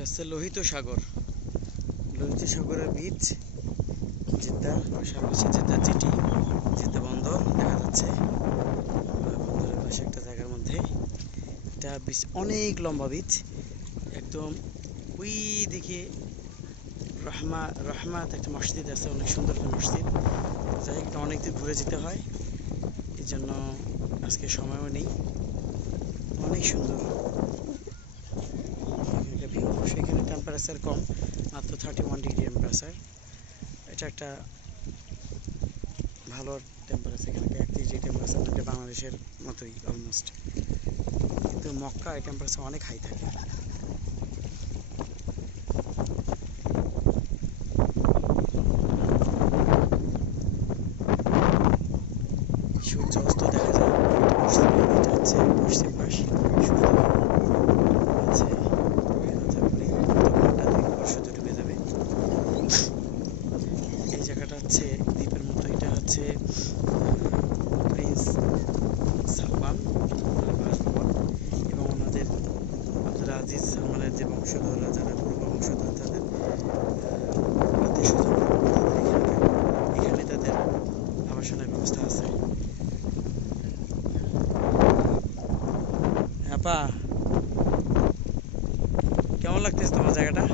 এটা হচ্ছে লোহিত সাগর। লোহিত সাগরের বীচ জেদ্দা, সামনে হচ্ছে জেদ্দা সিটি, জেদ্দা বন্দর দেখা যাচ্ছে বন্দরের পাশে একটা জায়গার মধ্যে। এটা বীচ অনেক লম্বা বীচ, একদম ওই দিকে রহমাত একটা মসজিদ আছে, অনেক সুন্দর একটা মসজিদ। যাই হোক, অনেক দূর ঘুরে যেতে হয়, এই জন্য আজকে সময়ও নেই। অনেক সুন্দর ভিউ। অবশ্যই এখানে টেম্পারেচার কম, মাত্র 31 ডিগ্রি টেম্পারেচার। এটা একটা ভালো টেম্পারেচার, এখানে 31 ডিগ্রি টেম্পারেচার, এটা বাংলাদেশের মতোই অলমোস্ট। কিন্তু মক্কা এই টেম্পারেচার অনেক হাই থাকে। সূর্য অস্ত দেখা যায়, এটা হচ্ছে পশ্চিম পাশ। সূর্য আছে, সূর্য ডুবে যাবে। এই জায়গাটা হচ্ছে দ্বীপের মতো, এটা হচ্ছে প্রিন্স সালমান বাসভবন এবং ওনাদের আব্দুল আজিজ সালমানের যে বংশধররা, যারা পূর্ব বংশধর, তাদের এখানে তাদের আবাসনের ব্যবস্থা আছে। আপা, কেমন লাগতেছে তোমার জায়গাটা?